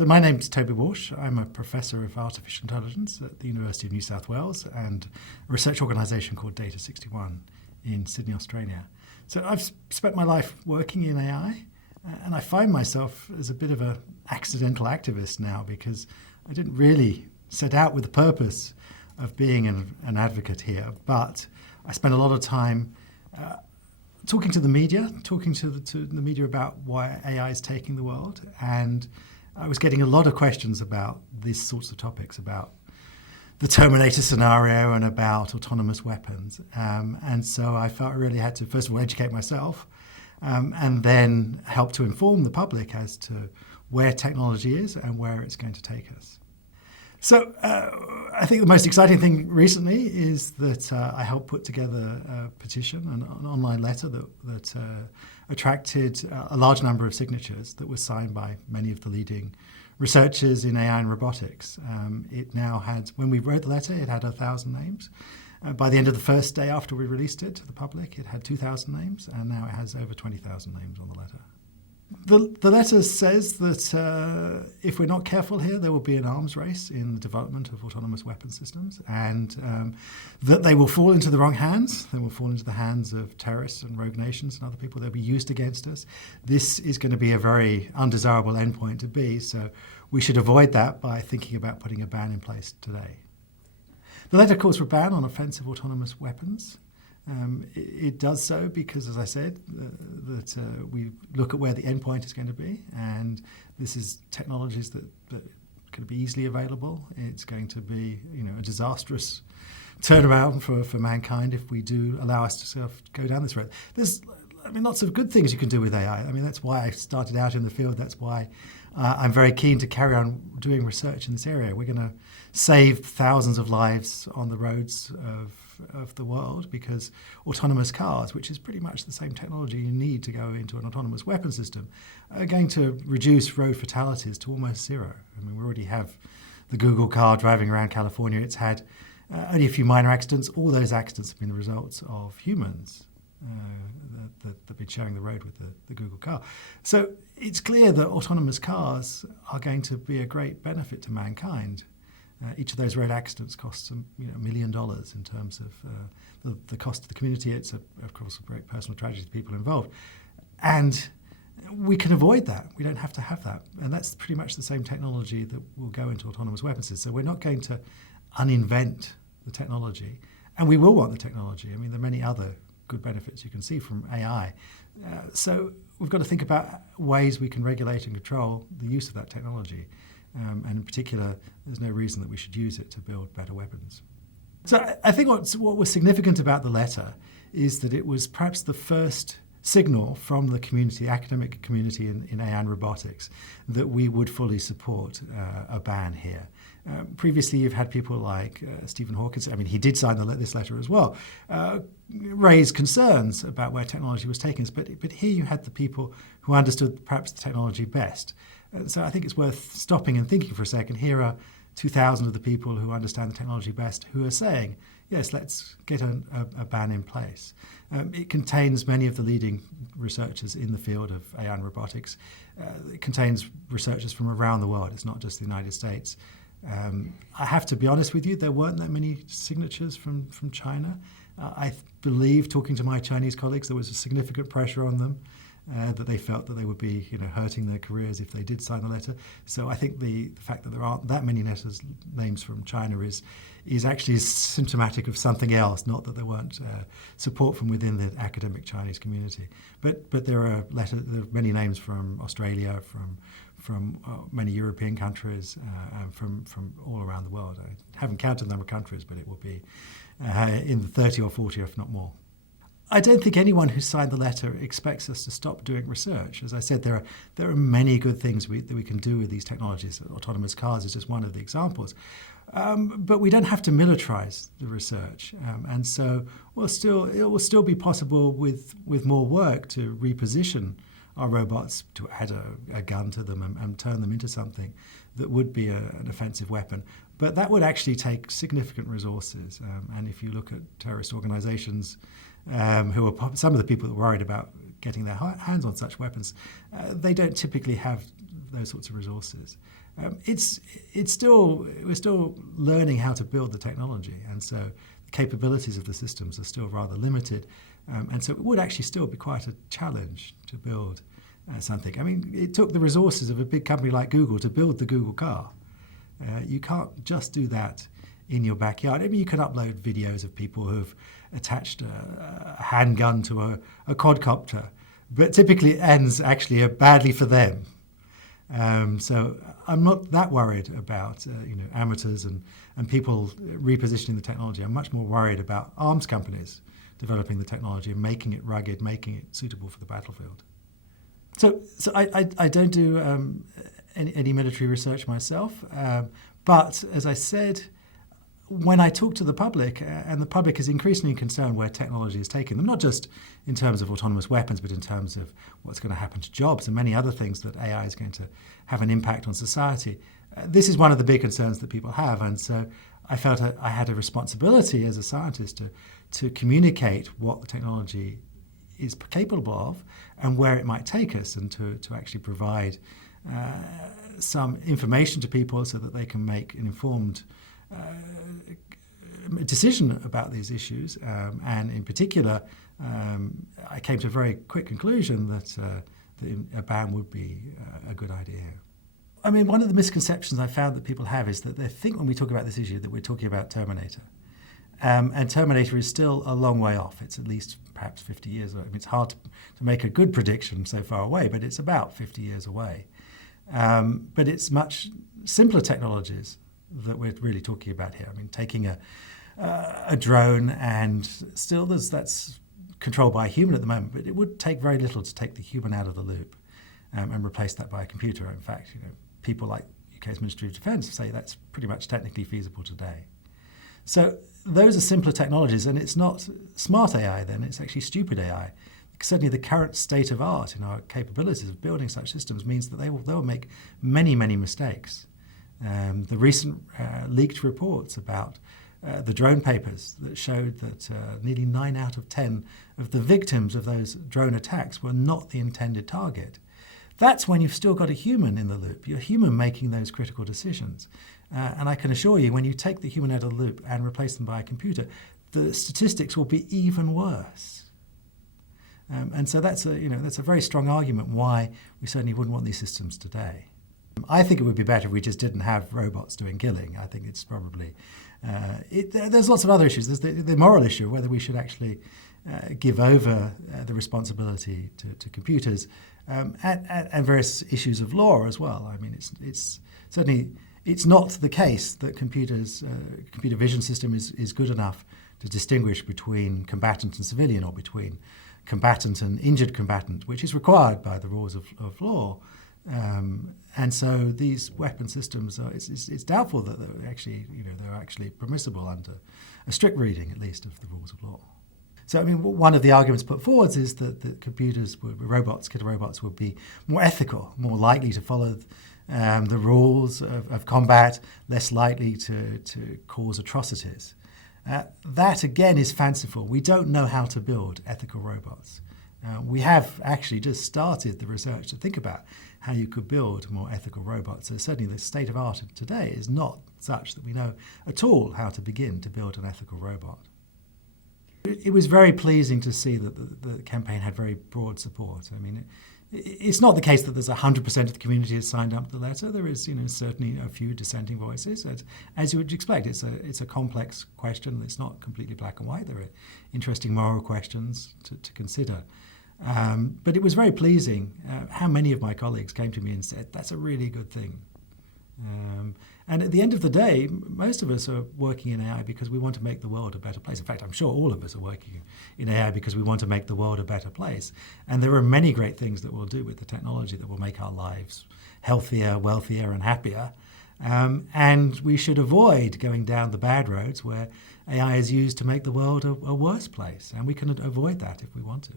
So my name's Toby Walsh. I'm a professor of artificial intelligence at the University of New South Wales and a research organisation called Data 61 in Sydney, Australia. So I've spent my life working in AI, and I find myself as a bit of an accidental activist now because I didn't really set out with the purpose of being an advocate here, but I spent a lot of time talking to the media, talking to the media about why AI is taking the world, and I was getting a lot of questions about these sorts of topics, about the Terminator scenario and about autonomous weapons. And so I felt I really had to, first of all, educate myself and then help to inform the public as to where technology is and where it's going to take us. So I think the most exciting thing recently is that I helped put together a petition, an online letter that attracted a large number of signatures that was signed by many of the leading researchers in AI and robotics. It now had, when we wrote the letter, it had 1,000 names. By the end of the first day after we released it to the public, it had 2,000 names, and now it has over 20,000 names on the letter. The letter says that if we're not careful here, there will be an arms race in the development of autonomous weapon systems, and that they will fall into the wrong hands. They will fall into the hands of terrorists and rogue nations and other people. They'll be used against us. This is going to be a very undesirable endpoint to be, so we should avoid that by thinking about putting a ban in place today. The letter calls for a ban on offensive autonomous weapons. It does so because, as I said, that we look at where the endpoint is going to be, and this is technologies that can be easily available. It's going to be, a disastrous turnaround for mankind if we do allow us to sort of go down this road. There's, lots of good things you can do with AI. That's why I started out in the field. That's why I'm very keen to carry on doing research in this area. We're going to save thousands of lives on the roads of the world because autonomous cars, which is pretty much the same technology you need to go into an autonomous weapon system, are going to reduce road fatalities to almost zero. We already have the Google car driving around California. It's had only a few minor accidents. All those accidents have been the results of humans that have been sharing the road with the Google car. So it's clear that autonomous cars are going to be a great benefit to mankind. Each of those road accidents costs $1 million in terms of the cost to the community. It's, of course, a great personal tragedy to the people involved. And we can avoid that. We don't have to have that. And that's pretty much the same technology that will go into autonomous weapons. So we're not going to uninvent the technology. And we will want the technology. There are many other good benefits you can see from AI. So we've got to think about ways we can regulate and control the use of that technology. And in particular, there's no reason that we should use it to build better weapons. So I think what was significant about the letter is that it was perhaps the first signal from the community, academic community in AI and robotics, that we would fully support a ban here. Previously, you've had people like Stephen Hawkins, he did sign this letter as well, raise concerns about where technology was taking us, but here you had the people who understood perhaps the technology best. So I think it's worth stopping and thinking for a second. Here are 2,000 of the people who understand the technology best who are saying, yes, let's get a ban in place. It contains many of the leading researchers in the field of AI and robotics. It contains researchers from around the world. It's not just the United States. I have to be honest with you, there weren't that many signatures from China. I believe, talking to my Chinese colleagues, there was a significant pressure on them. That they felt that they would be, hurting their careers if they did sign the letter. So I think the fact that there aren't that many names from China is actually symptomatic of something else, not that there weren't support from within the academic Chinese community. But there are many names from Australia, from many European countries, and from all around the world. I haven't counted the number of countries, but it will be in the 30 or 40, if not more. I don't think anyone who signed the letter expects us to stop doing research. As I said, there are many good things that we can do with these technologies. Autonomous cars is just one of the examples. But we don't have to militarize the research. And so it will still be possible with more work to reposition our robots, to add a gun to them and turn them into something that would be an offensive weapon. But that would actually take significant resources. And if you look at terrorist organizations, who are some of the people that are worried about getting their hands on such weapons, they don't typically have those sorts of resources. we're still learning how to build the technology, and so the capabilities of the systems are still rather limited, and so it would actually still be quite a challenge to build something. I mean, it took the resources of a big company like Google to build the Google car. You can't just do that in your backyard. I mean, you can upload videos of people who've attached a handgun to a quadcopter, but typically it ends actually badly for them. So I'm not that worried about amateurs and people repositioning the technology. I'm much more worried about arms companies developing the technology and making it rugged, making it suitable for the battlefield. So I don't do any military research myself, but as I said, when I talk to the public, and the public is increasingly concerned where technology is taking them, not just in terms of autonomous weapons, but in terms of what's going to happen to jobs and many other things that AI is going to have an impact on society. This is one of the big concerns that people have, and so I felt I had a responsibility as a scientist to communicate what the technology is capable of and where it might take us, and to actually provide some information to people so that they can make an informed decision about these issues. And in particular, I came to a very quick conclusion that a ban would be a good idea. I mean, one of the misconceptions I found that people have is that they think when we talk about this issue that we're talking about Terminator. And Terminator is still a long way off. It's at least perhaps 50 years away. I mean, it's hard to make a good prediction so far away, but it's about 50 years away. But it's much simpler technologies that we're really talking about here. I mean, taking a drone, and still that's controlled by a human at the moment, but it would take very little to take the human out of the loop and replace that by a computer. In fact, people like UK's Ministry of Defence say that's pretty much technically feasible today. So those are simpler technologies, and it's not smart AI then, it's actually stupid AI. Certainly the current state of art in our capabilities of building such systems means that they will make many, many mistakes. The recent leaked reports about the drone papers that showed that nearly 9 out of 10 of the victims of those drone attacks were not the intended target. That's when you've still got a human in the loop. You're a human making those critical decisions. And I can assure you, when you take the human out of the loop and replace them by a computer, the statistics will be even worse. And so that's a very strong argument why we certainly wouldn't want these systems today. I think it would be better if we just didn't have robots doing killing. I think it's probably... there's lots of other issues. There's the moral issue of whether we should actually give over the responsibility to computers, and various issues of law as well. I mean, it's certainly... It's not the case that computer vision system is good enough to distinguish between combatant and civilian, or between combatant and injured combatant, which is required by the rules of law. And so these weapon systems, it's doubtful that they're actually permissible under a strict reading, at least, of the rules of law. So, I mean, one of the arguments put forward is that killer robots would be more ethical, more likely to follow the rules of combat, less likely to cause atrocities. That, again, is fanciful. We don't know how to build ethical robots. We have actually just started the research to think about how you could build more ethical robots. So certainly the state of art today is not such that we know at all how to begin to build an ethical robot. It was very pleasing to see that the campaign had very broad support. I mean, it's not the case that there's 100% of the community has signed up to the letter. There is, certainly a few dissenting voices. As you would expect, it's a complex question. It's not completely black and white. There are interesting moral questions to consider. But it was very pleasing how many of my colleagues came to me and said, that's a really good thing. And at the end of the day, most of us are working in AI because we want to make the world a better place. In fact, I'm sure all of us are working in AI because we want to make the world a better place. And there are many great things that we'll do with the technology that will make our lives healthier, wealthier, and happier. And we should avoid going down the bad roads where AI is used to make the world a worse place. And we can avoid that if we want to.